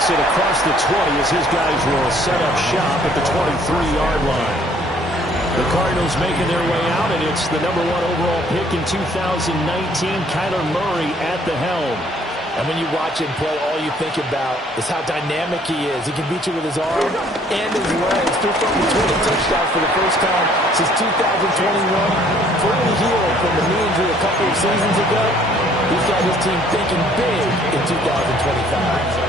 makes it across the 20 as his guys will set up shop at the 23-yard line. The Cardinals making their way out, and it's the number 1 overall pick in 2019, Kyler Murray at the helm. And when you watch him play, all you think about is how dynamic he is. He can beat you with his arm and his legs. Threw for over 20 touchdowns for the first time since 2021. Fully healed from the knee injury a couple of seasons ago. He's got his team thinking big in 2025.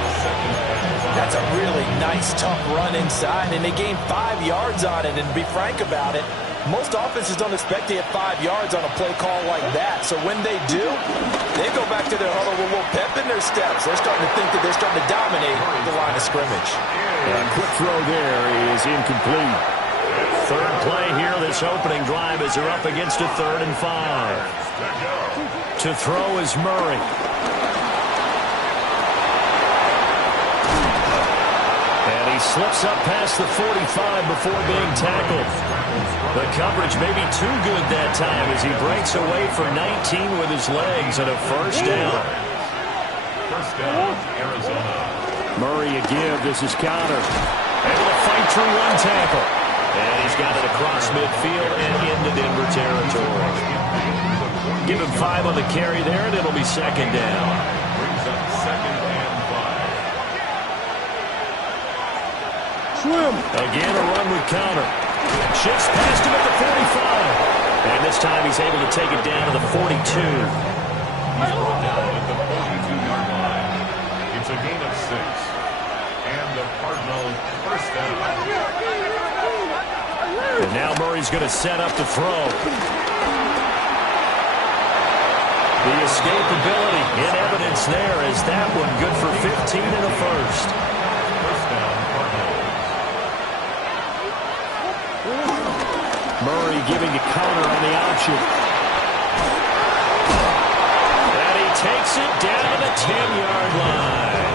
That's a really nice, tough run inside, and they gained 5 yards on it. And to be frank about it, most offenses don't expect to hit 5 yards on a play call like that. So when they do, they go back to their huddle with a little pep in their steps. They're starting to think that they're starting to dominate the line of scrimmage. A quick throw there is incomplete. Third play here, this opening drive as they're up against a 3rd and 5. To throw is Murray. And he slips up past the 45 before being tackled. The coverage may be too good that time as he breaks away for 19 with his legs and a first down. First down, Arizona. Murray a give. This is Connor. Able to fight through one tackle. And he's got it across midfield and into Denver territory. Give him 5 on the carry there, and it'll be second down. Brings up 2nd and 5. Swim. Again a run with Connor. Shifts past him at the 45. And this time he's able to take it down to the 42. He's brought down at the 42-yard line. It's a gain of 6. And the Cardinals first down. And now Murray's going to set up to throw. The escapability in evidence there is that one good for 15 and a first. First down, Cardinals. Murray giving to Connor on the option. And he takes it down to the 10-yard line.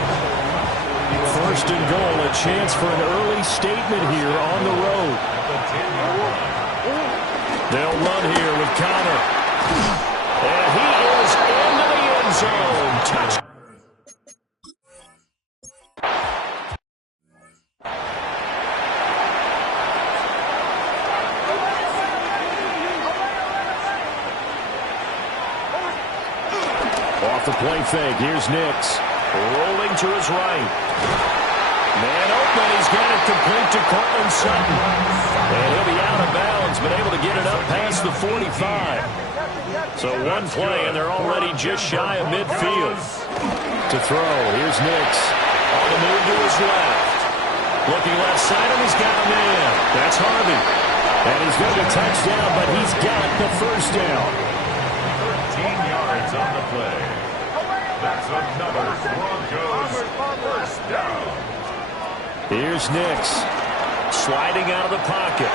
First and goal, a chance for an early statement here on the road. They'll run here with Connor. And he is into the end zone. Touch. Off the play fake, here's Nix. Rolling to his right. Man open, he's got it complete to Cortland Sutton. And he'll be out of bounds, but able to get it up past the 45. So one play, and they're already just shy of midfield. To throw, here's Nix. On the move to his left. Looking left side, and he's got a man. That's Harvey. And he's got a touchdown, but he's got the first down. 13 yards on the play. That's another Broncos first down. Here's Nix. Sliding out of the pocket.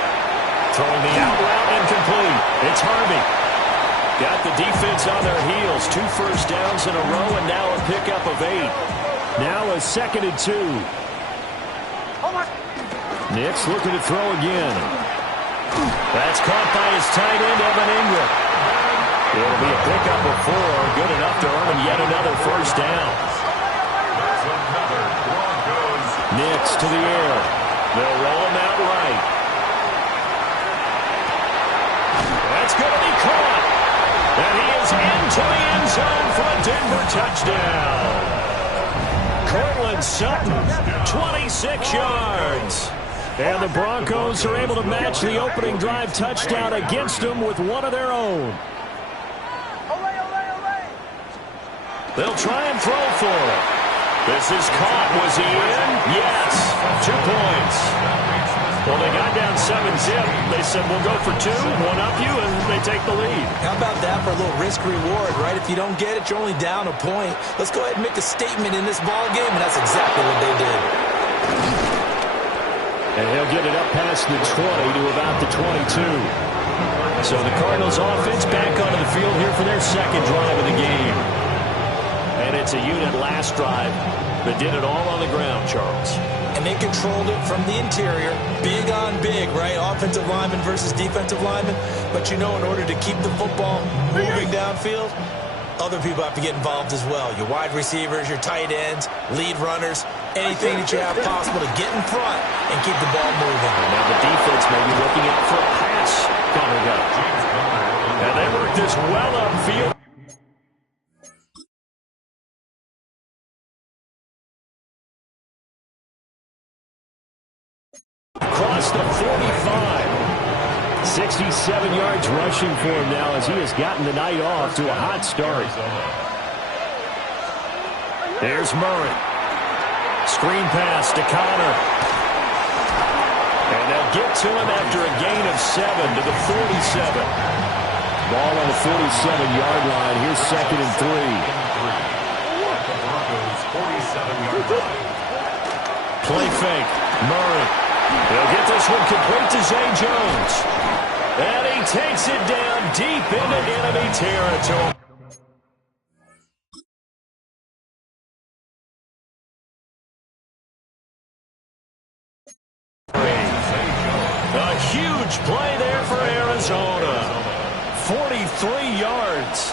Throwing the out route incomplete. It's Harvey. Got the defense on their heels. 2 first downs in a row, and now a pickup of 8. Now a 2nd and 2. Nix looking to throw again. That's caught by his tight end, Evan Ingram. It'll be a pickup of 4, good enough to earn him yet another first down. That's another Broncos. Nix to the air. They'll roll him out right. That's going to be caught. And he is into the end zone for a Denver touchdown. Cortland Sutton, 26 yards. And the Broncos are able to match the opening drive touchdown against them with one of their own. They'll try and throw for it. This is caught. Was he in? Yes. 2 points. Well, they got down 7-zip. They said, we'll go for 2, one up you, and they take the lead. How about that for a little risk-reward, right? If you don't get it, you're only down a point. Let's go ahead and make a statement in this ball game, and that's exactly what they did. And he'll get it up past the 20 to about the 22. So the Cardinals offense back onto the field here for their second drive of the game. And it's a unit last drive that did it all on the ground, Charles. And they controlled it from the interior. Big on big, right? Offensive lineman versus defensive lineman. But you know, in order to keep the football moving downfield, other people have to get involved as well. Your wide receivers, your tight ends, lead runners. anything that you have possible to get in front and keep the ball moving. And now the defense may be looking out for a pass coming up. And they work this well upfield. Across the 45. 67 yards rushing for him now as he has gotten the night off to a hot start. There's Murray. Screen pass to Connor. And they'll get to him after a gain of 7 to the 47. Ball on the 47-yard line. Here's 2nd and 3. The Broncos 47-yard line. Play fake. Murray. He'll get this one complete to Zay Jones. And he takes it down deep into enemy territory. A huge play there for Arizona. 43 yards.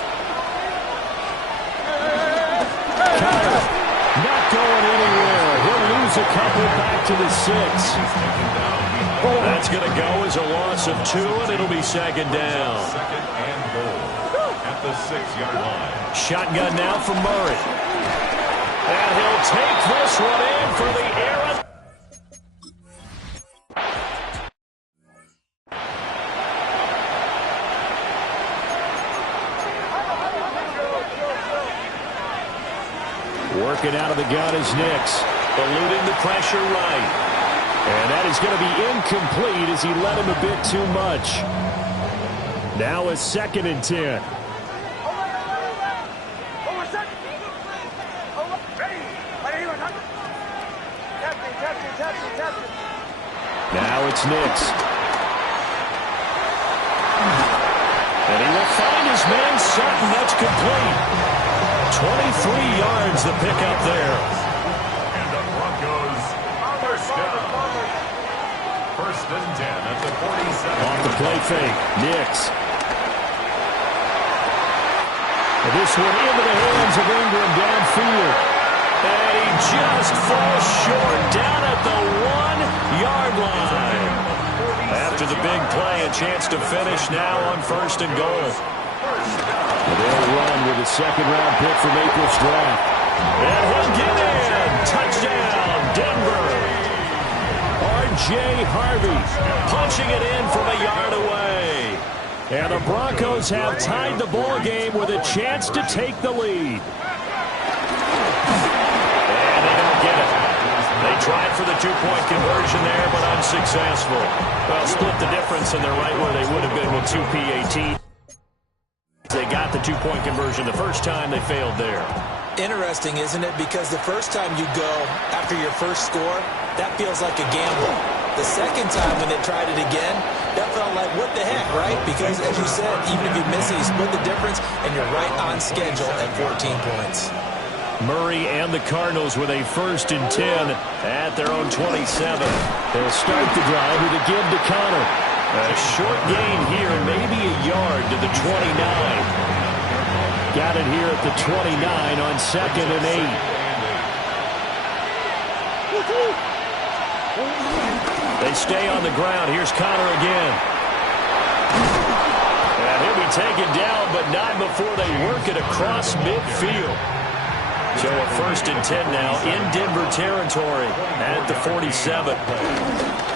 Connor not going anywhere. He'll lose a couple back to the 6. That's going to go as a loss of 2, and it'll be 2nd down. 2nd and goal at the 6-yard line. Shotgun now from Murray. And he'll take this one in for the Arizona. Working out of the gun is Nix. Eluding the pressure right. And that is going to be incomplete as he led him a bit too much. Now a 2nd and 10. Now it's Nix. And he will find his man Sutton. That's complete. 23 yards the pickup there. And the Broncos first down. 1st and 10 at the 47. Off the play fake. Nix. And this one into the hands of Ingram downfield. And he just falls short down at the 1-yard line. After the big play, a chance to finish now on 1st and goal. They'll run with a 2nd-round pick from April's draft. And he'll get in. Touchdown, Denver. R.J. Harvey punching it in from a yard away. And the Broncos have tied the ball game with a chance to take the lead. And they don't get it. They tried for the 2-point conversion there, but unsuccessful. Well, split the difference, and they're right where they would have been with 2 PAT. They got the 2-point conversion the first time. They failed there. Interesting, isn't it? Because the first time you go after your first score, that feels like a gamble. The second time when they tried it again, that felt like, what the heck, right? Because, as you said, even if you miss it, you split the difference, and you're right on schedule at 14 points. Murray and the Cardinals with a 1st and 10 at their own 27. They'll start the drive with a give to Connor. A short gain here, maybe a yard to the 29. Got it here at the 29 on 2nd and 8. They stay on the ground. Here's Connor again. And he'll be taken down, but not before they work it across midfield. So a 1st and 10 now in Denver territory at the 47.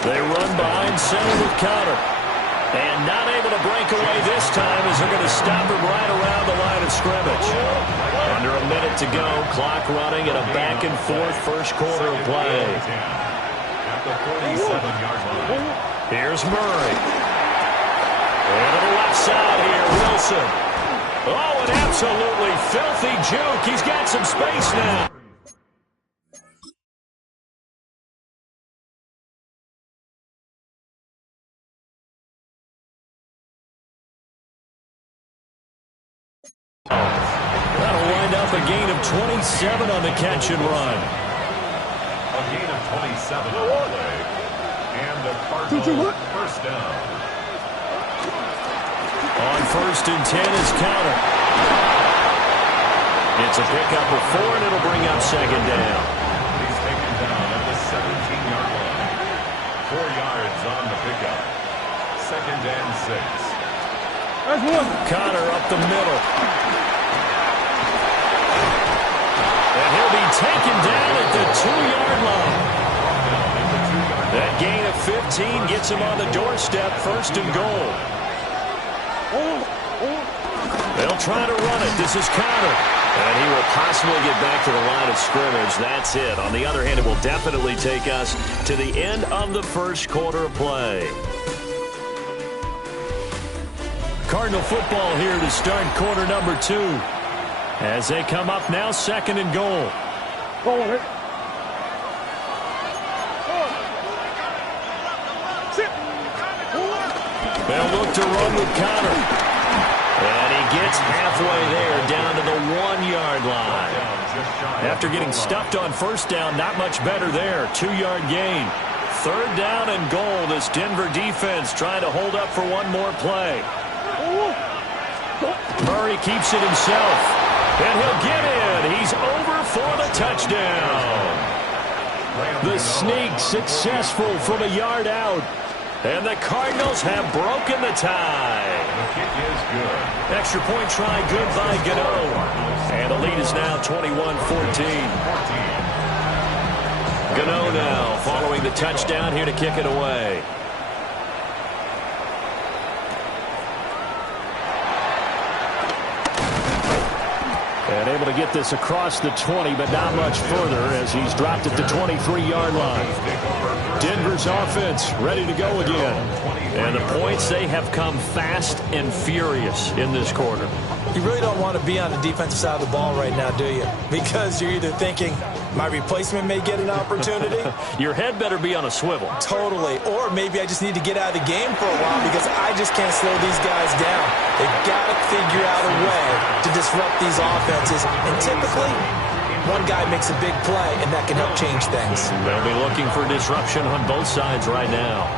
They run behind center with Connor. And not able to break away this time as they're going to stop him right around the line of scrimmage. Under a minute to go. Clock running at a back-and-forth first quarter of play. At the 47-yard line. Here's Murray. And to the left side here, Wilson. Oh, an absolutely filthy juke. He's got some space now. That'll wind up a gain of 27 on the catch and run. A gain of 27 on the play. And the Cardinals first down. On 1st and 10 is Counter. It's a pickup of 4, and it'll bring up 2nd down. He's taken Connor up the middle. And he'll be taken down at the 2-yard line. That gain of 15 gets him on the doorstep, 1st and goal. They'll try to run it. This is Connor. And he will possibly get back to the line of scrimmage. That's it. On the other hand, it will definitely take us to the end of the first quarter of play. Cardinal football here to start quarter number 2. As they come up now, 2nd and goal. They'll look to run with Connor. And he gets halfway there, down to the 1-yard line. After getting stuffed on 1st down, not much better there. 2-yard gain. 3rd down and goal. This Denver defense trying to hold up for one more play. Murray keeps it himself. And he'll get in. He's over for the touchdown. The sneak successful from a yard out. And the Cardinals have broken the tie. The kick is good. Extra point try good by Gano. And the lead is now 21-14. Gano now following the touchdown here to kick it away. And able to get this across the 20, but not much further as he's dropped at the 23-yard line. Denver's offense ready to go again. And the points, they have come fast and furious in this quarter. You really don't want to be on the defensive side of the ball right now, do you? Because you're either thinking, my replacement may get an opportunity. Your head better be on a swivel. Totally. Or maybe I just need to get out of the game for a while because I just can't slow these guys down. They've got to figure out a way to disrupt these offenses. And typically, one guy makes a big play, and that can help change things. They'll be looking for disruption on both sides right now.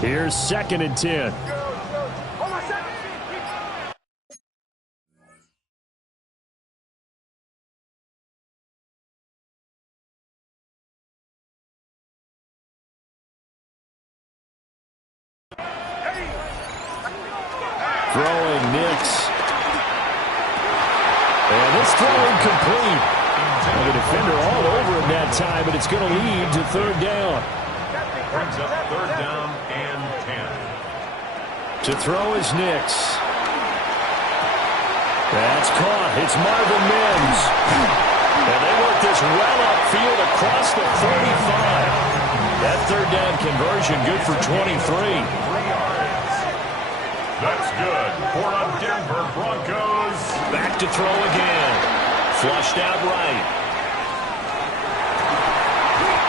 Here's 2nd and 10. Throwing Nix. And this throw incomplete. And the defender all over him that time, but it's going to lead to 3rd down. Brings up 3rd down and 10. To throw is Nix. That's caught. It's Marvin Mims. And they work this well upfield across the 45. That 3rd down conversion good for 23. 3 yards. That's good for the Denver Broncos. Back to throw again. Flushed out right.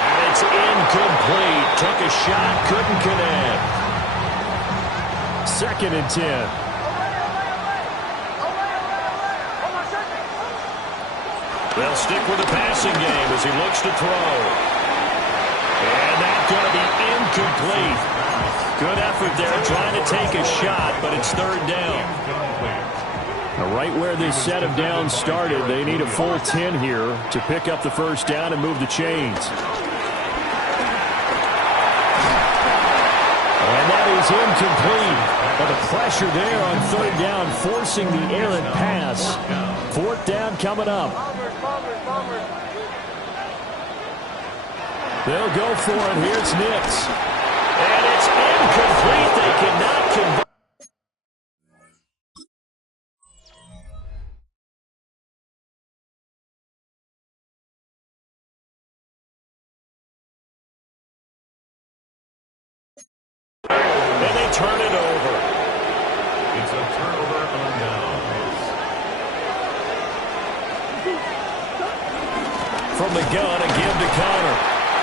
And it's incomplete. Took a shot, couldn't connect. 2nd and 10. They'll stick with the passing game as he looks to throw. And that's going to be incomplete. Good effort there trying to take a shot, but it's 3rd down. Now, right where this set of downs started, they need a full 10 here to pick up the 1st down and move the chains. And that is incomplete. But the pressure there on 3rd down, forcing the errant pass. 4th down coming up. They'll go for it. Here's Nix. And it's incomplete. They cannot convert. And they turn it over. It's a turnover on downs. From the gun, a give to Connor.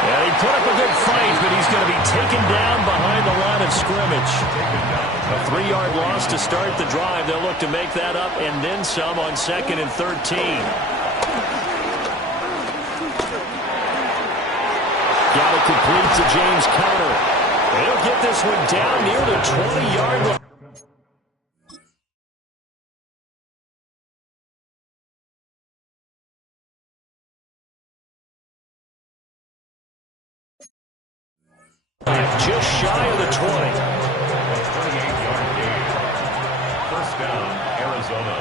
And he put up a good fight, but he's going to be taken down behind the line of scrimmage. A 3-yard loss to start the drive. They'll look to make that up and then some on 2nd and 13. Got it complete to James Conner. He'll get this one down near the 20-yard line. Just shy of the 20. A 28-yard gain. First down, Arizona.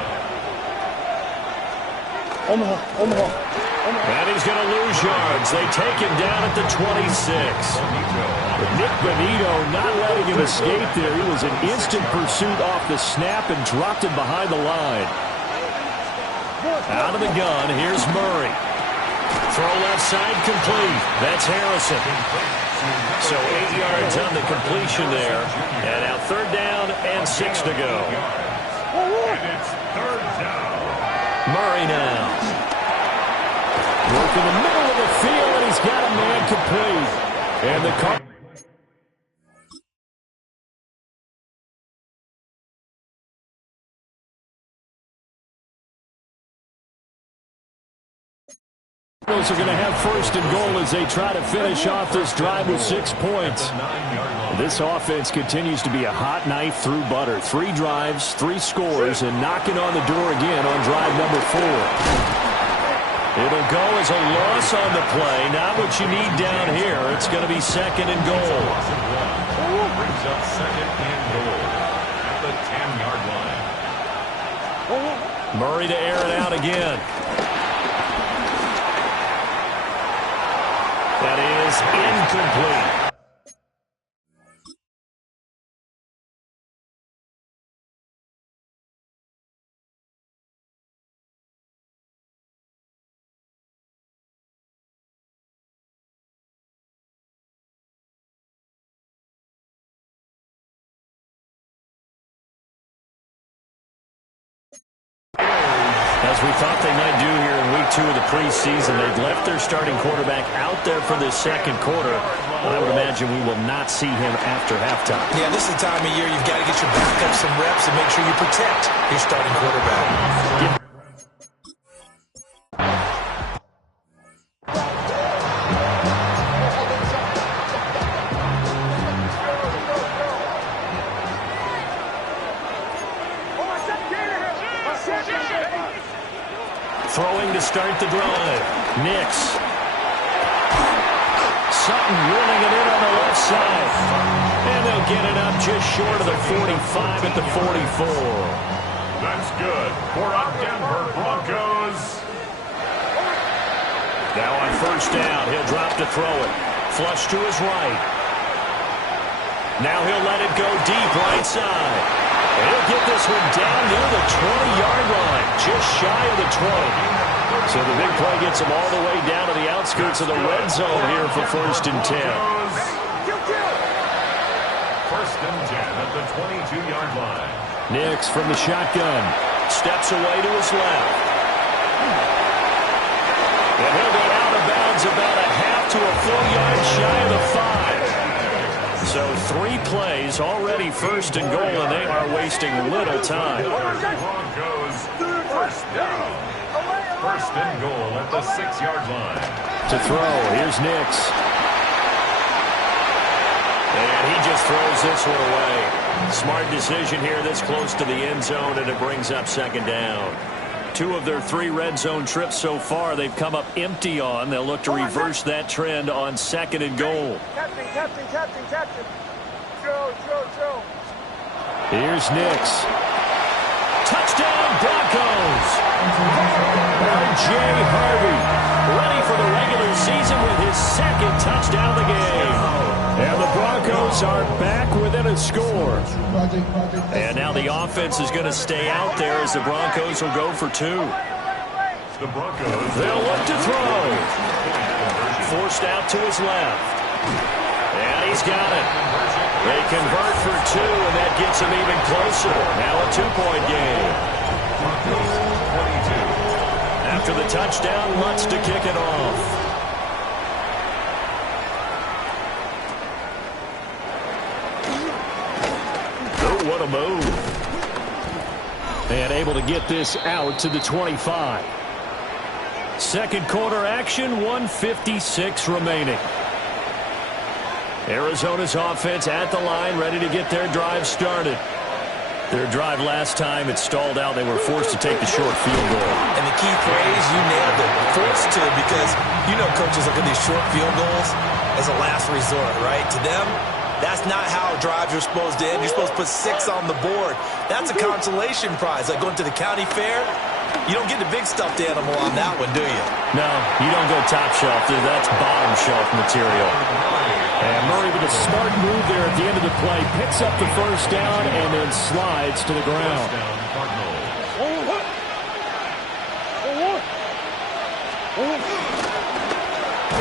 And he's going to lose yards. They take him down at the 26. But Nick Bonito not letting him escape there. He was in instant pursuit off the snap and dropped him behind the line. Out of the gun, here's Murray. Throw left side complete. That's Harrison. So 8 yards on the completion there. And now 3rd down and 6 to go. And it's 3rd down. Murray now. Work in the middle of the field, and he's got a man complete. And the Cardinals are going to have 1st and goal as they try to finish off this drive with 6 points. This offense continues to be a hot knife through butter. 3 drives, 3 scores, and knocking on the door again on drive number 4. It'll go as a loss on the play. Not what you need down here. It's going to be 2nd and goal. Brings up 2nd and goal at the 10-yard line. Murray to air it out again. That is incomplete. As we thought they might do here in week 2 of the preseason, they've left their starting quarterback out there for this 2nd quarter. I would imagine we will not see him after halftime. Yeah, this is the time of year you've got to get your backup some reps and make sure you protect your starting quarterback. Throwing to start the drive. Nix. Sutton running it in on the left side. And they'll get it up just short of the 45 at the 44. That's good for our Denver Broncos. Now on 1st down, he'll drop to throw it. Flush to his right. Now he'll let it go deep right side. He'll get this one down near the 20-yard line, just shy of the 20. So the big play gets him all the way down to the outskirts of the red zone here for 1st and 10. 1st and 10 at the 22-yard line. Nix from the shotgun. Steps away to his left. And he'll go out of bounds about a half to a full yard shy of the 5. So 3 plays already 1st and goal, and they are wasting little time. Broncos 1st down. 1st and goal at the 6-yard line. To throw, here's Nix. And he just throws this one away. Smart decision here this close to the end zone, and it brings up 2nd down. 2 of their 3 red zone trips so far they've come up empty on. They'll look to reverse that trend on 2nd and goal. Captain. Joe. Here's Nix. Touchdown Broncos! R.J. Harvey ready for the regular season with his 2nd touchdown of the game. And the Broncos are back within a score. And now the offense is going to stay out there as the Broncos will go for 2. The Broncos. They'll look to throw. Forced out to his left. And he's got it. They convert for 2, and that gets him even closer. Now a 2-point game. After the touchdown, Lutz to kick it off. Oh, what a move. And able to get this out to the 25. 2nd quarter action, 1:56 remaining. Arizona's offense at the line, ready to get their drive started. Their drive last time, it stalled out. They were forced to take the short field goal. And the key phrase, you nailed it, forced to, because you know coaches look at these short field goals as a last resort, right? To them, that's not how drives are supposed to end. You're supposed to put 6 on the board. That's a consolation prize. Like going to the county fair, you don't get the big stuffed animal on that one, do you? No, you don't go top shelf. That's bottom shelf material. And Murray with a smart move there at the end of the play. Picks up the first down and then slides to the ground.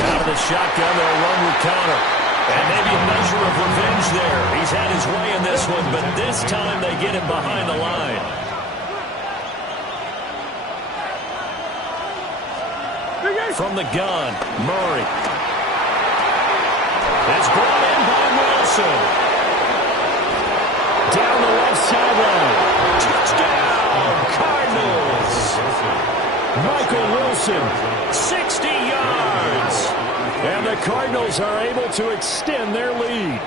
Out of the shotgun, they'll run with counter. And maybe a measure of revenge there. He's had his way in this one, but this time they get him behind the line. From the gun, Murray. It's brought in by Wilson. Down the left sideline. Touchdown, Cardinals. Michael Wilson, 60 yards. And the Cardinals are able to extend their lead.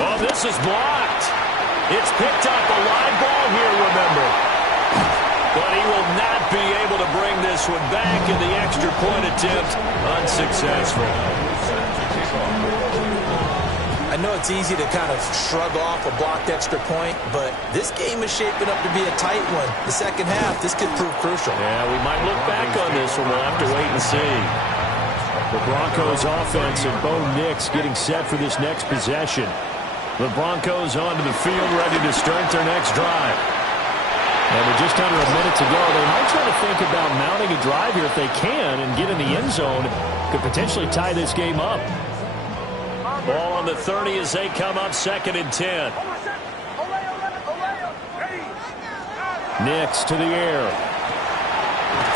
Oh, this is blocked. It's picked up a live ball here, remember. But he will not be able to bring this one back, and the extra point attempt unsuccessful. I know it's easy to kind of shrug off a blocked extra point, but this game is shaping up to be a tight one. The second half, this could prove crucial. Yeah, we might look back on this one. We'll have to wait and see. The Broncos offense and Bo Nix getting set for this next possession. The Broncos onto the field, ready to start their next drive. And with just under a minute to go, they might try to think about mounting a drive here if they can and get in the end zone. Could potentially tie this game up. Ball on the 30 as they come up 2nd and 10. Nix to the air.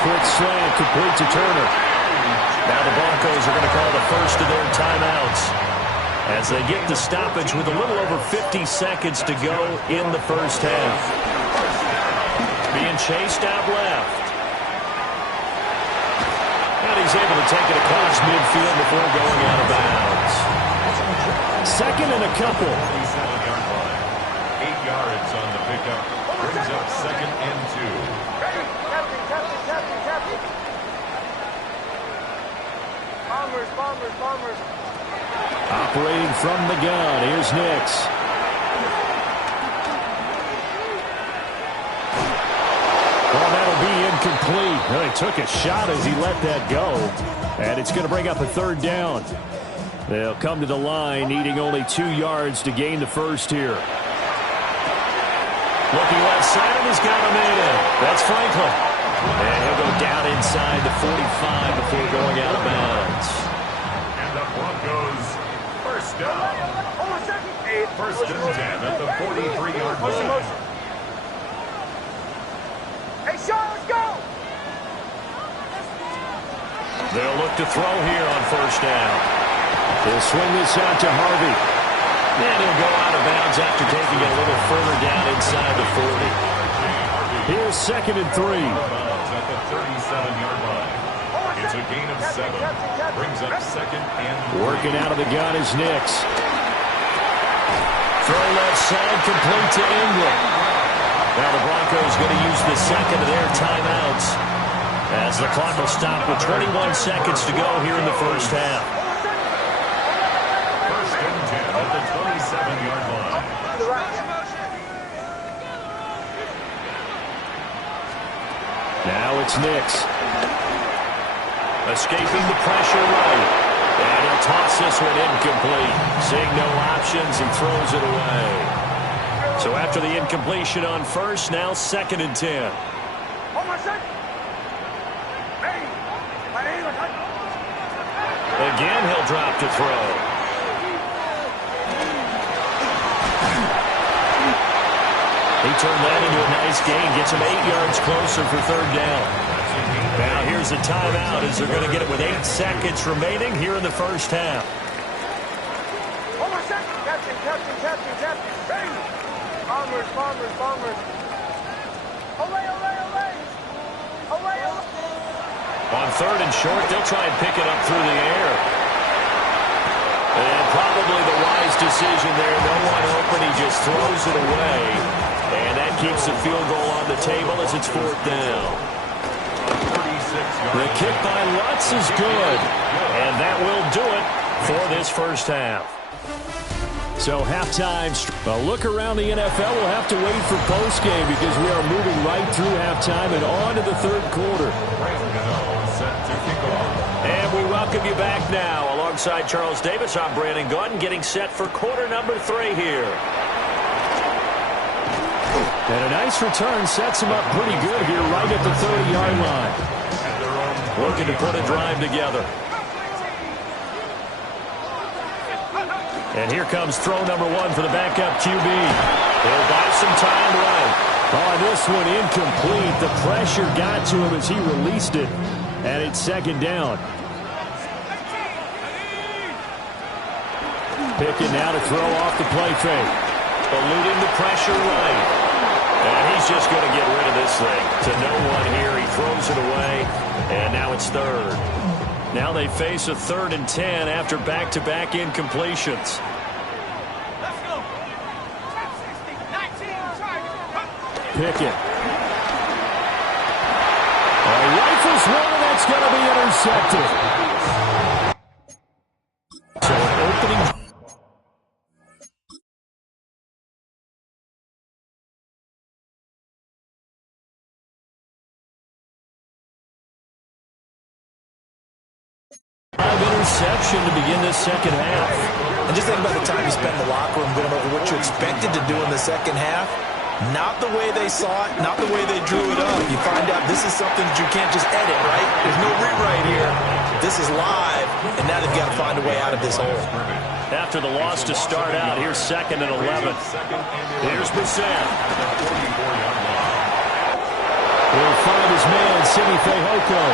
Quick slant, complete to Turner. Now the Broncos are going to call the first of their timeouts as they get the stoppage with a little over 50 seconds to go in the first half. Being chased out left. And he's able to take it across midfield before going out of bounds. 2nd and a couple. 37-yard line. 8 yards on the pickup. Brings up 2nd and 2. Ready, captain. Bombers. Operating from the gun. Here's Nix. Well, that'll be incomplete. Well, he took a shot as he let that go. And it's going to bring up a 3rd down. They'll come to the line, needing only 2 yards to gain the first here. Looking left side, and he's got him in. That's Franklin. And he'll go down inside the 45 before going out of bounds. And the Broncos first down. First and 10 at the 43-yard line. Hey, Sean, let's go! They'll look to throw here on first down. They'll swing this out to Harvey. And he'll go out of bounds after taking it a little further down inside the 40. Here's 2nd and 3. At the 37-yard line. It's a gain of 7. Brings up 2nd and 3. Working out of the gun is Nix. Throw left side, complete to Ingram. Now the Broncos going to use the second of their timeouts as the clock will stop with 21 seconds to go here in the first half. First and 10 at the 27-yard line. Now it's Nix. Escaping the pressure right. And he'll toss this one incomplete. Seeing no options and throws it away. So after the incompletion on first, now 2nd and 10. Again, he'll drop to throw. He turned that into a nice gain. Gets him 8 yards closer for 3rd down. Now here's a timeout as they're going to get it with 8 seconds remaining here in the first half. Captain. Ready. Bombers. Olay. On 3rd and short, they'll try and pick it up through the air. And Probably the wise decision there. No one open. He just throws it away. And that keeps the field goal on the table as it's 4th down. The kick by Lutz is good. And that will do it for this first half. So halftime, a look around the NFL. We'll have to wait for postgame because we are moving right through halftime and on to the third quarter. And we welcome you back now. Alongside Charles Davis, I'm Brandon Gaudin, getting set for quarter number 3 here. And a nice return sets him up pretty good here right at the 30-yard line. Looking to put a drive together. And here comes throw number 1 for the backup QB. He'll buy some time right. Oh, this one incomplete. The pressure got to him as he released it. And it's 2nd down. Pickett now to throw off the play fake. Eluding the pressure right. And he's just going to get rid of this thing. To no one here. He throws it away. And now it's 3rd. Now they face a 3rd and 10 after back-to-back incompletions. Pickett. Rifles one, and that's going to be intercepted. So an opening. Interception to begin this second half. And just think about the time you spent in the locker room going over what you expected to do in the second half. Not the way they saw it, not the way they drew it up. You find out this is something that you can't just edit, right? There's no rewrite here. This is live, and now they've got to find a way out of this hole. After the loss to start out, here's 2nd and 11. Here's Brissett. He'll find his man, Simi Fehoko.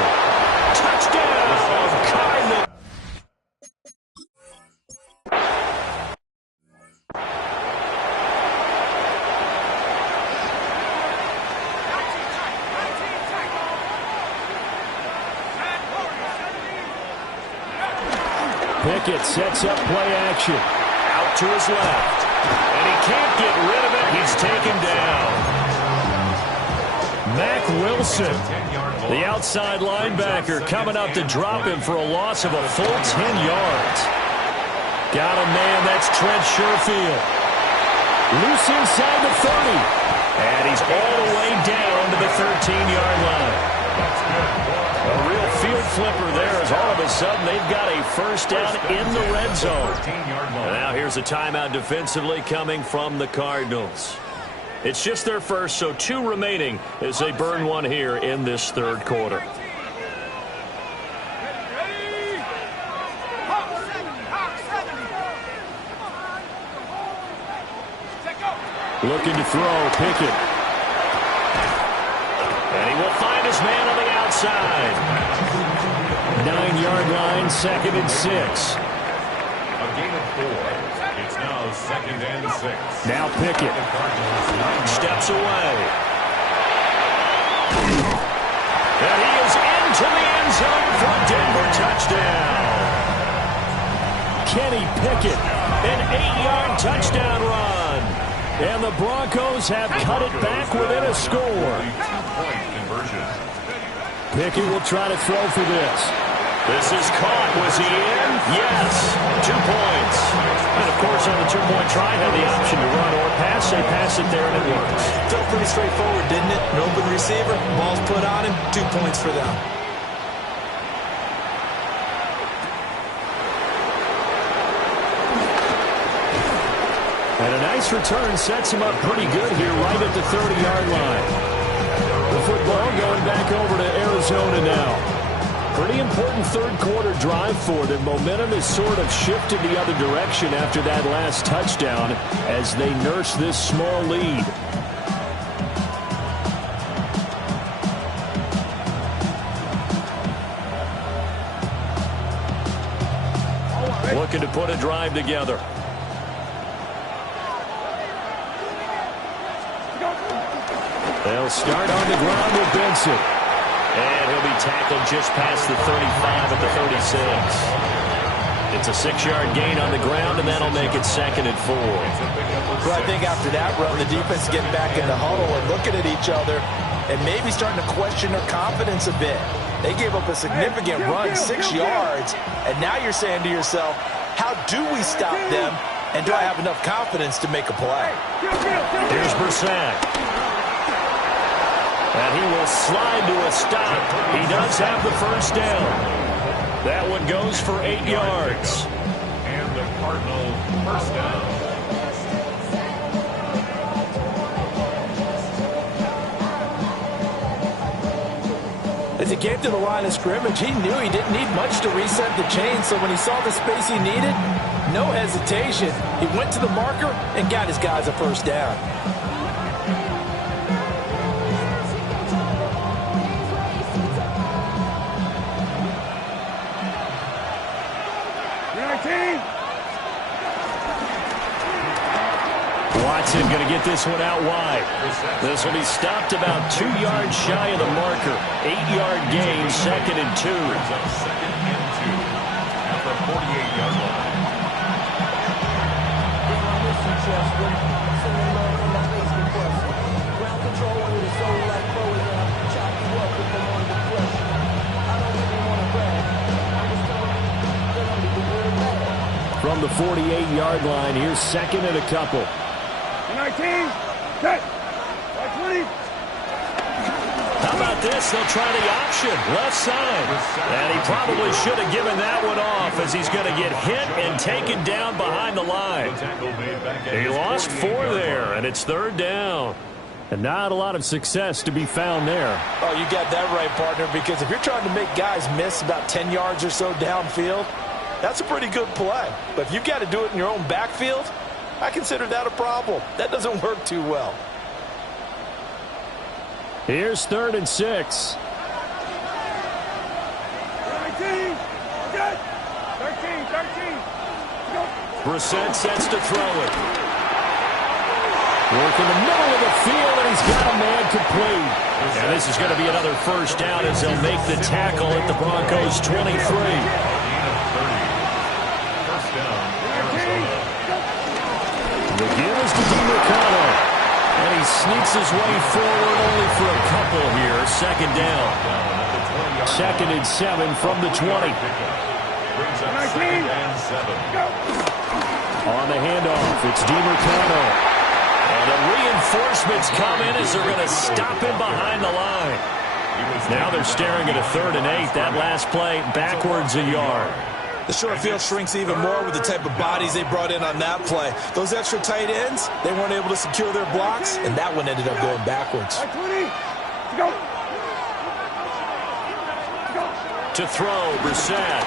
Touchdown! Cardinals. Pickett sets up play action. Out to his left. And he can't get rid of it. He's taken down. Mack Wilson, the outside linebacker, coming up to drop him for a loss of a full 10 yards. Got a man, that's Trent Sherfield. Loose inside the 30. And he's all the way down to the 13-yard line. A real field flipper there as all of a sudden they've got a first down in the red zone. And now here's a timeout defensively coming from the Cardinals. It's just their first, so 2 remaining as they burn one here in this third quarter. Looking to throw, Pickett. And he will find his man on the outside. 9-yard line, 2nd and 6. A gain of 4. It's now 2nd and 6. Now Pickett. Steps away. And he is into the end zone for a Denver touchdown. Kenny Pickett, an 8-yard touchdown run. And the Broncos have cut it back within a score. 2-point conversion. Pickett will try to throw for this. This is caught. Was he in? Yes. 2 points. And, of course, on the 2-point try, had the option to run or pass. They pass it there, and it works. Felt pretty straightforward, didn't it? An open receiver, ball's put on him, 2 points for them. And a nice return sets him up pretty good here right at the 30-yard line. The football going back over to Arizona now. Pretty important third quarter drive for them. Momentum has sort of shifted the other direction after that last touchdown as they nurse this small lead. Looking to put a drive together. They'll start on the ground with Benson. And he'll be tackled just past the 35 at the 36. It's a 6-yard gain on the ground, and that'll make it 2nd and 4. Well, I think after that run, the defense is getting back in the huddle and looking at each other and maybe starting to question their confidence a bit. They gave up a significant run, 6 yards, and now you're saying to yourself, how do we stop them, and do I have enough confidence to make a play? Here's Brissett. And he will slide to a stop. He does have the first down. That one goes for 8 yards. And the Cardinal first down. As he came to the line of scrimmage, he knew he didn't need much to reset the chain, so when he saw the space he needed, no hesitation. He went to the marker and got his guys a first down. Watson going to get this one out wide. This will be stopped about 2 yards shy of the marker. 8-yard gain, 2nd and 2. Brings up 2nd and 2 at the 48-yard line. From the 48-yard line, here's 2nd and a couple. 19, set, 20. How about this? They'll try the option, left side. And he probably should have given that one off as he's going to get hit and taken down behind the line. He lost 4 there, and it's 3rd down. And not a lot of success to be found there. Oh, you got that right, partner, because if you're trying to make guys miss about 10 yards or so downfield, that's a pretty good play. But if you've got to do it in your own backfield, I consider that a problem. That doesn't work too well. Here's 3rd and 6. 19, set, 13. Go. Brissett sets to throw it. Work in the middle of the field, and he's got a man complete. And this is going to be another first down as they'll make the tackle at the Broncos' 23. The give is to DeMarcano. And he sneaks his way forward only for a couple here. 2nd down. 2nd and 7 from the 20. On the handoff, it's DeMarcano. And the reinforcements come in as they're going to stop him behind the line. Now they're staring at a 3rd and 8. That last play backwards a yard. The short field shrinks even more with the type of bodies they brought in on that play. Those extra tight ends, they weren't able to secure their blocks, and that one ended up going backwards. 20, go. To throw, Brissett.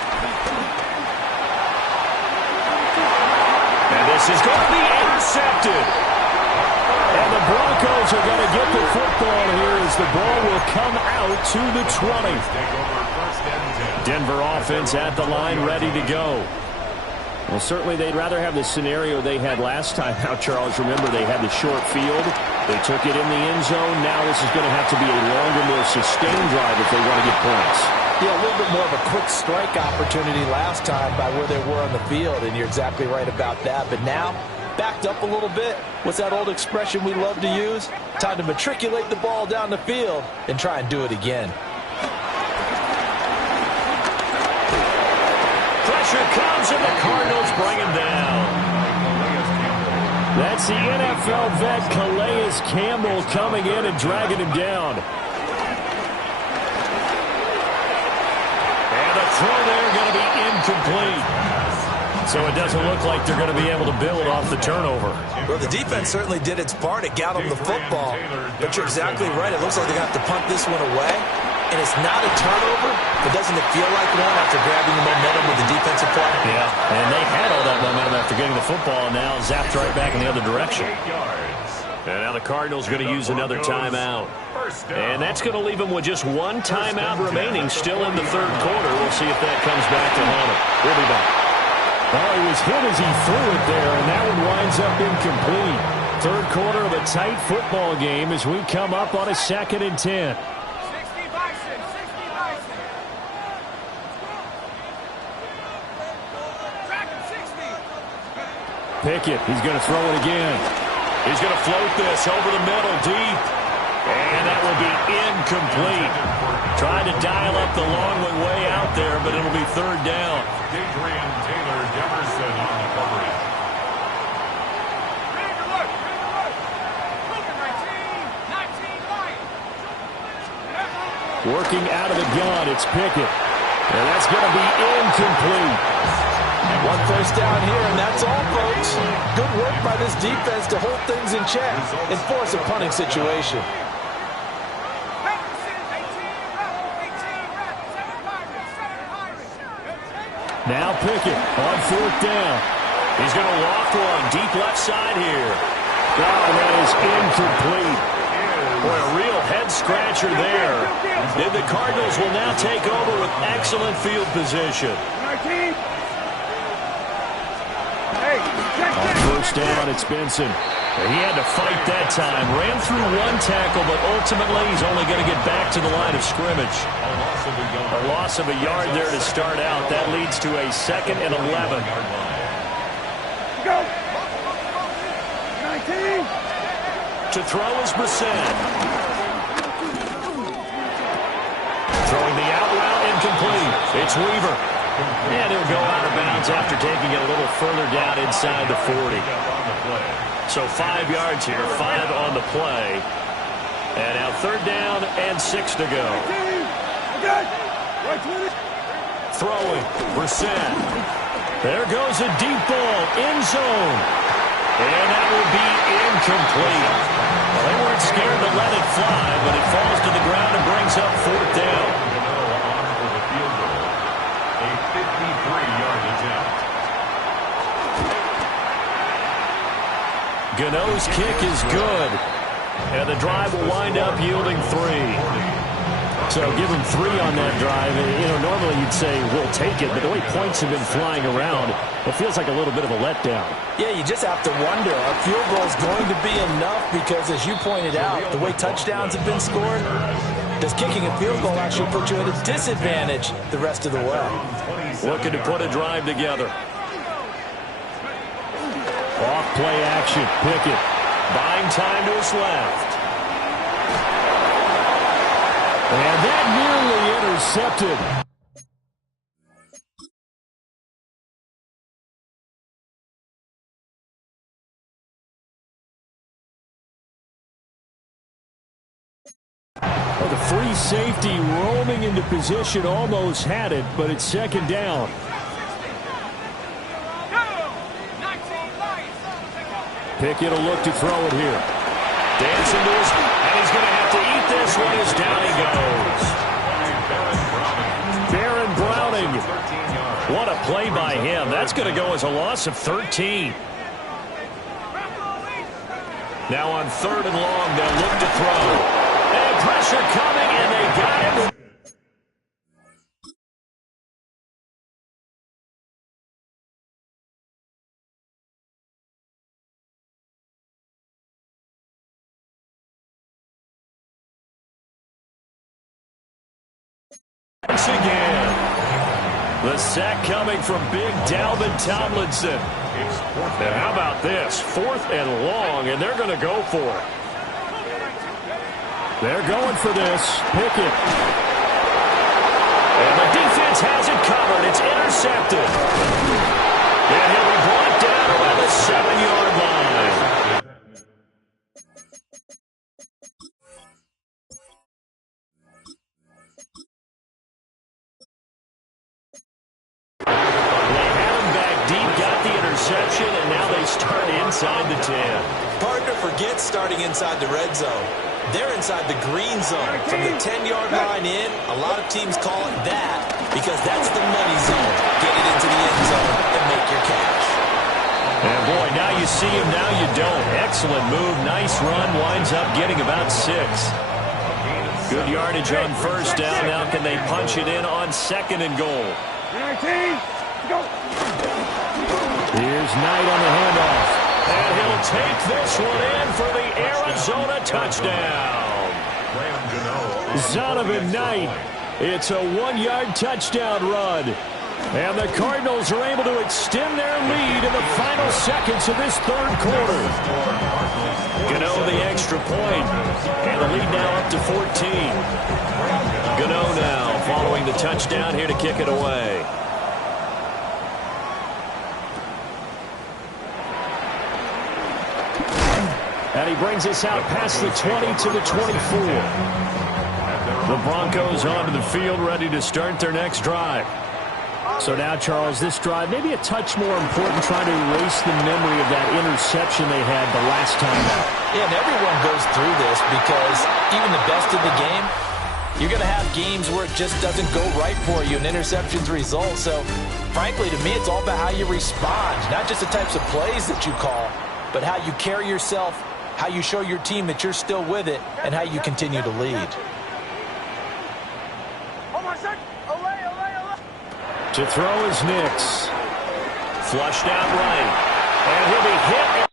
And this is going to be intercepted. And the Broncos are going to get the football here as the ball will come out to the 20. Denver offense at the line, ready to go. Well, certainly they'd rather have the scenario they had last time out, Charles. Remember, they had the short field. They took it in the end zone. Now this is going to have to be a longer, more sustained drive if they want to get points. Yeah, a little bit more of a quick strike opportunity last time by where they were on the field, and you're exactly right about that. But now, backed up a little bit. What's that old expression we love to use? Time to matriculate the ball down the field and try and do it again. Pressure comes, and the Cardinals bring him down. That's the NFL vet Calais Campbell coming in and dragging him down. And the throw there going to be incomplete. So it doesn't look like they're going to be able to build off the turnover. Well, the defense certainly did its part. It got them the football. But you're exactly right. It looks like they're going to have to punt this one away. And it's not a turnover, but doesn't it feel like one after grabbing the momentum with the defensive play? Yeah, and they had all that momentum after getting the football, and now zapped right back in the other direction. And now the Cardinals going to use another timeout. And that's going to leave them with just one timeout remaining still in the 3rd quarter. We'll see if that comes back to haunt them. We'll be back. Oh, he was hit as he threw it there, and that one winds up incomplete. 3rd quarter of a tight football game as we come up on a 2nd and 10. Pickett, he's going to throw it again. He's going to float this over the middle deep. And that will be incomplete. Trying to dial up the long one way out there, but it'll be third down. Adrian Taylor-Deverson on the coverage. Working out of the gun, it's Pickett. And that's going to be incomplete. One first down here, and that's all, folks. Good work by this defense to hold things in check and force a punting situation. Now Pickett on fourth down. He's going to loft one deep left side here. Oh, that is incomplete. Boy, a real head-scratcher there. And the Cardinals will now take over with excellent field position. On first down, it's Benson. He had to fight that time. Ran through one tackle, but ultimately he's only going to get back to the line of scrimmage. A loss of a yard there to start out. That leads to a 2nd and 11. Go! 19! To throw is Preseason. Throwing the out route incomplete. It's Weaver. And he'll go out of bounds after taking it a little further down inside the 40. So 5 yards here, 5 on the play. And now third down and 6 to go. Throwing, Preseason. There goes a deep ball, end zone. And that will be incomplete. Well, they weren't scared to let it fly, but it falls to the ground and brings up fourth down. A 53-yard attempt. Gano's kick is good. And the drive will wind up yielding 3. So give him 3 on that drive. Normally you'd say, we'll take it, but the way points have been flying around, it feels like a little bit of a letdown. Yeah, you just have to wonder, a field goal is going to be enough because, as you pointed out, the way touchdowns have been scored, does kicking a field goal actually put you at a disadvantage the rest of the way? Looking to put a drive together. Off play action, Pickett. Buying time to his left. And that nearly intercepted. Well, the free safety roaming into position almost had it, but it's second down. Pickett will look to throw it here. Dancing to his, and he's going to have to eat this one as down he goes. Baron Browning. What a play by him. That's going to go as a loss of 13. Now on third and long, they'll look to throw. And pressure coming, and they got him. Once again, the sack coming from big Dalvin Tomlinson. And how about this? 4th and long, and they're going to go for it. They're going for this. Pickett. And the defense has it covered. It's intercepted. And he'll be brought down around the 7-yard line. Interception, and now they start inside the 10. Partner forgets starting inside the red zone. They're inside the green zone. From the 10-yard line in, a lot of teams call it that because that's the money zone. Get it into the end zone and make your cash. And boy, now you see him, now you don't. Excellent move, nice run, winds up getting about 6. Good yardage on first down. Now can they punch it in on 2nd and goal? 19, go! Here's Knight on the handoff. And he'll take this one in for the Arizona touchdown. Zonovan Knight. It's a 1-yard touchdown run. And the Cardinals are able to extend their lead in the final seconds of this third quarter. Gano the extra point, and the lead now up to 14. Gano now following the touchdown here to kick it away. And he brings us out past the 20 to the 24. The Broncos onto the field ready to start their next drive. So now, Charles, this drive maybe a touch more important, trying to erase the memory of that interception they had the last time out. Yeah, and everyone goes through this because even the best in the game, you're going to have games where it just doesn't go right for you, and interceptions result. So, frankly, to me, it's all about how you respond, not just the types of plays that you call, but how you carry yourself, how you show your team that you're still with it, and how you continue to lead. To throw is Nix. Flushed out right. And he'll be hit.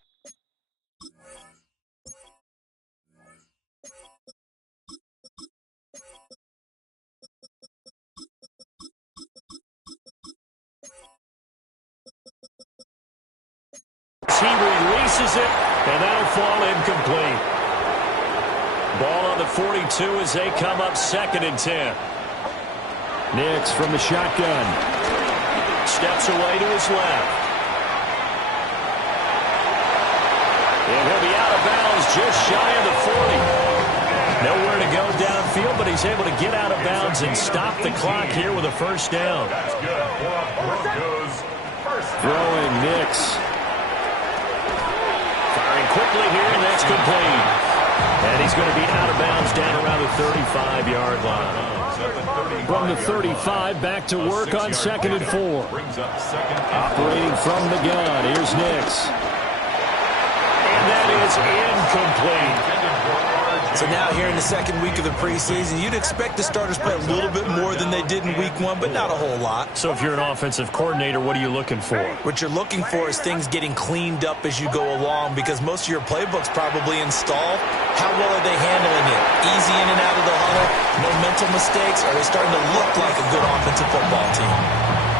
He releases it, and that'll fall incomplete. Ball on the 42 as they come up 2nd and 10. Nix from the shotgun. Steps away to his left. And he'll be out of bounds just shy of the 40. Nowhere to go downfield, but he's able to get out of bounds and stop the clock here with a first down. That's good. Broncos first. Throwing Nix. Firing quickly here, and that's complete. And he's going to be out of bounds down around the 35-yard line. From the 35, back to work on 2nd and 4. Operating from the gun, here's Nix. And that is incomplete. So now here in the second week of the preseason, you'd expect the starters play a little bit more than they did in week 1, but not a whole lot. So if you're an offensive coordinator, what are you looking for? What you're looking for is things getting cleaned up as you go along, because most of your playbook's probably installed. How well are they handling it? Easy in and out of the huddle? No mental mistakes? Are they starting to look like a good offensive football team?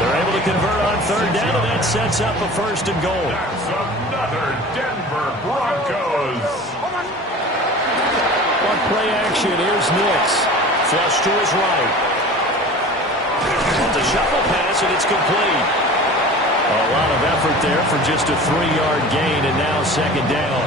They're able to convert on 3rd down, and that sets up a 1st and goal. That's another Denver Broncos. On play action, here's Nix. Flush to his right. The shuffle pass, and it's complete. A lot of effort there for just a 3-yard gain, and now 2nd down.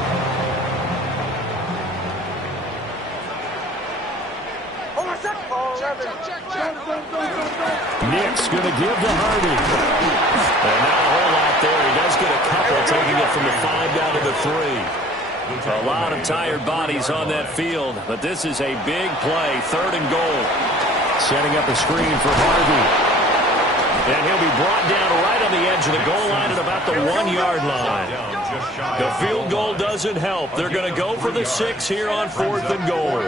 Nix going to give to Harvey. And not a whole lot there. He does get a couple, taking it from the 5 down to the 3. A lot of tired bodies on that field, but this is a big play, 3rd and goal. Setting up a screen for Harvey. And he'll be brought down right on the edge of the goal line at about the 1-yard line. The field goal doesn't help. They're going to go for the 6 here on 4th and goal.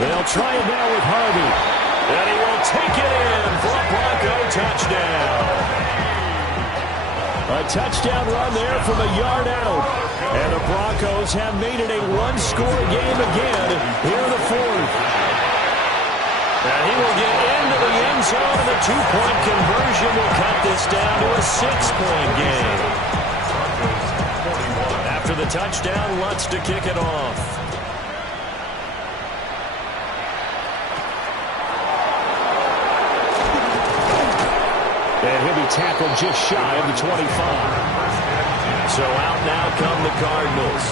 They'll try it now with Harvey. And he will take it in for a Bronco touchdown. A touchdown run there from a yard out. And the Broncos have made it a 1-score game again here in the 4th. And he will get into the end zone, and the 2-point conversion will cut this down to a 6-point game. After the touchdown, Lutz to kick it off. And he'll be tackled just shy of the 25. So out now come the Cardinals.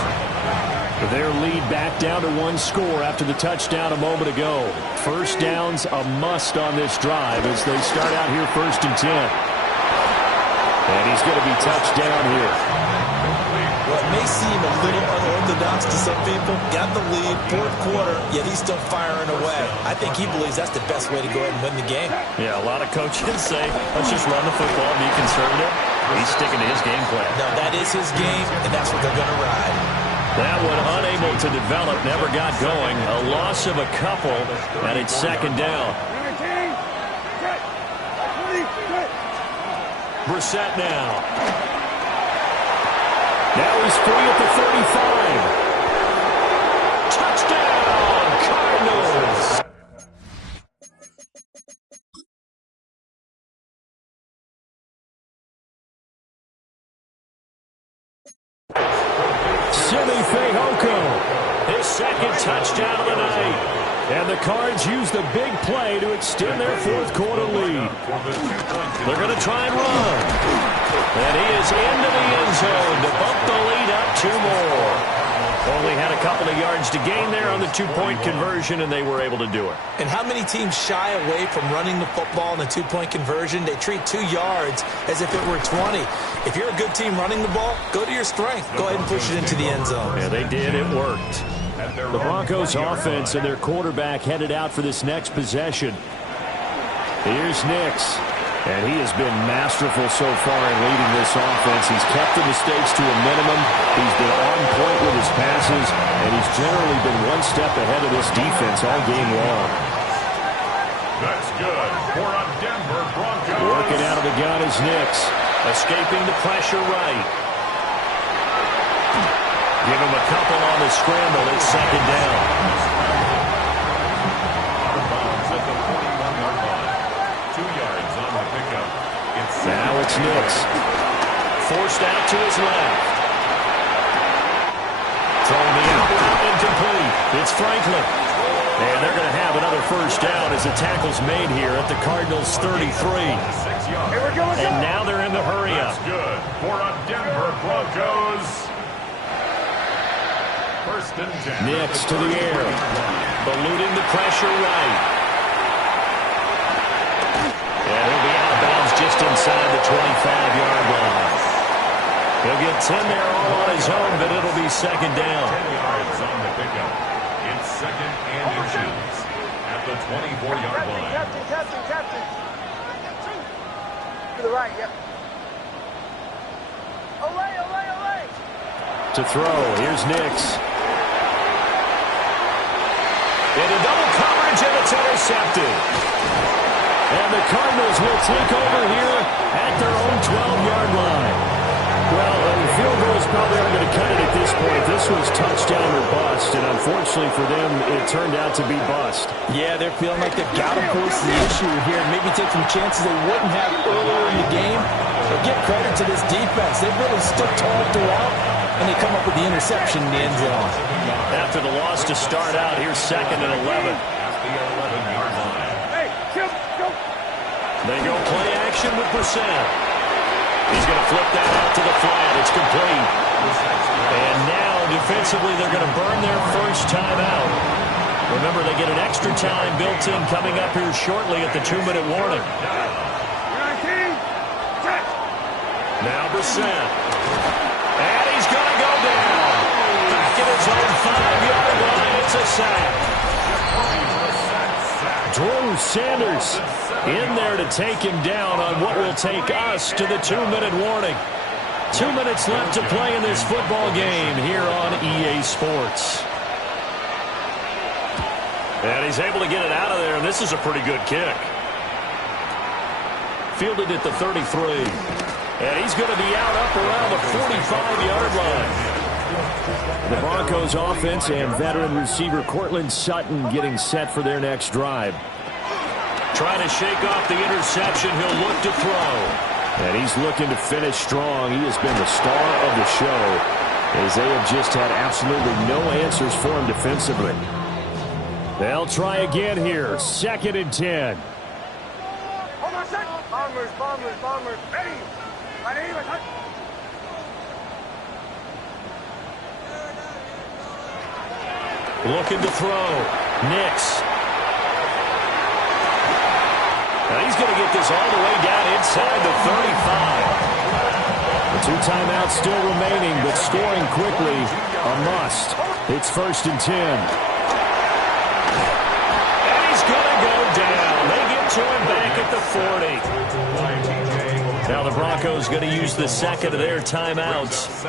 Their lead back down to 1 score after the touchdown a moment ago. First down's a must on this drive as they start out here 1st and 10. And he's going to be touched down here. Well, it may seem a little unorthodox to some people. Got the lead, 4th quarter, yet he's still firing away. I think he believes that's the best way to go ahead and win the game. Yeah, a lot of coaches say, let's just run the football and be conservative. He's sticking to his game plan. No, that is his game, and that's what they're going to ride. That one unable to develop, never got going. A loss of a couple, and it's 2nd down. Brissett now. Now he's free at the 35. Touchdown, Cardinals. Simi Fehoko. His second touchdown of the night. And the Cards use the big play to extend their fourth quarter lead. They're going to try and run. And he is into the end zone to bump the lead up 2 more. Only had a couple of yards to gain there on the 2-point conversion, and they were able to do it. And how many teams shy away from running the football in the 2-point conversion? They treat 2 yards as if it were 20. If you're a good team running the ball, go to your strength. Go ahead and push it into the end zone. Yeah, they did. It worked. The Broncos offense and their quarterback headed out for this next possession. Here's Nix. And he has been masterful so far in leading this offense. He's kept the mistakes to a minimum. He's been on point with his passes, and he's generally been one step ahead of this defense all game long. That's good for a Denver Broncos. Working out of the gun is Nix. Escaping the pressure right. Give him a couple on the scramble. It's second down. At the 41-yard line. 2 yards on the pickup. Now it's Nix. Forced out to his left. Throwing the out route incomplete. It's Franklin. And they're going to have another first down as the tackle's made here at the Cardinals' 33. And now they're in the hurry-up. That's good for a Denver Broncos. First and 10. Nix to the air. Eluding the pressure right. And he'll be out of bounds just inside the 25-yard line. He'll get 10 there all on his own, but it'll be second down. 10 yards on the pickup. It's second and inches at the 24-yard line. Captain. To the right, yep. Olay. To throw, here's Nix. Into double coverage, and it's intercepted. And the Cardinals will take over here at their own 12-yard line. Well, the field goal is probably not going to cut it at this point. This was touchdown or bust, and unfortunately for them, it turned out to be bust. Yeah, they're feeling like they've got to force the issue here and maybe take some chances they wouldn't have earlier in the game. But give credit to this defense. They've really stood tall throughout, and they come up with the interception in the end zone. After the loss to start out, here's second and 11. At the 11-yard line. Hey, go. They go play action with Preseason. He's going to flip that out to the flat. It's complete. And now, defensively, they're going to burn their first timeout. Remember, they get an extra time built in coming up here shortly at the 2-minute warning. 19, set. Now Preseason. And he's going to go down. Back at his own 5-yard line. It's a sack. Drew Sanders in there to take him down on what will take us to the 2-minute warning. 2 minutes left to play in this football game here on EA Sports. And he's able to get it out of there, and this is a pretty good kick. Fielded at the 33. And he's going to be out up around the 45-yard line. The Broncos offense and veteran receiver Cortland Sutton getting set for their next drive. Trying to shake off the interception. He'll look to throw. And he's looking to finish strong. He has been the star of the show as they have just had absolutely no answers for him defensively. They'll try again here. 2nd and 10. Hold on a sec. Bombers. Ready. Looking to throw. Nix. Now he's going to get this all the way down inside the 35. The 2 timeouts still remaining, but scoring quickly a must. It's 1st and 10. And he's going to go down. They get to him back at the 40. Now the Broncos going to use the second of their timeouts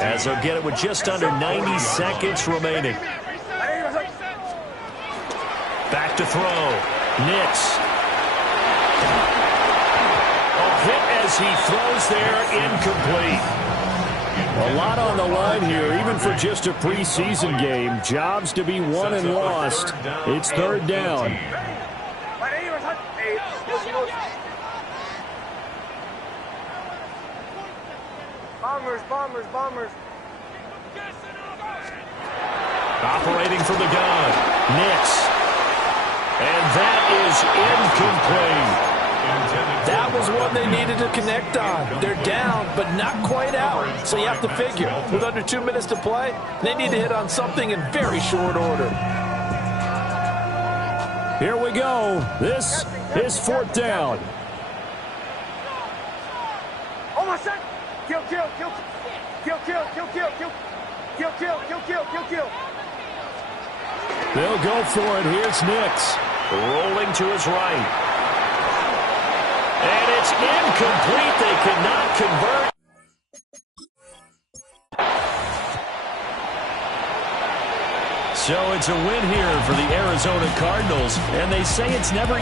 as they'll get it with just under 90 seconds remaining. Back to throw. Nix. A hit as he throws there, incomplete. A lot on the line here, even for just a preseason game. Jobs to be won and lost. It's 3rd down. Bombers. Operating from the gun. Nix. And that is incomplete. That was one they needed to connect on. They're down, but not quite out. So you have to figure, with under 2 minutes to play, they need to hit on something in very short order. Here we go. This is 4th down. Almost set. Kill, kill, kill. Kill, kill, kill, kill, kill. Kill, kill, kill, kill, kill, kill. They'll go for it. Here's Nix. Rolling to his right. And it's incomplete. They cannot convert. So it's a win here for the Arizona Cardinals, and they say it's never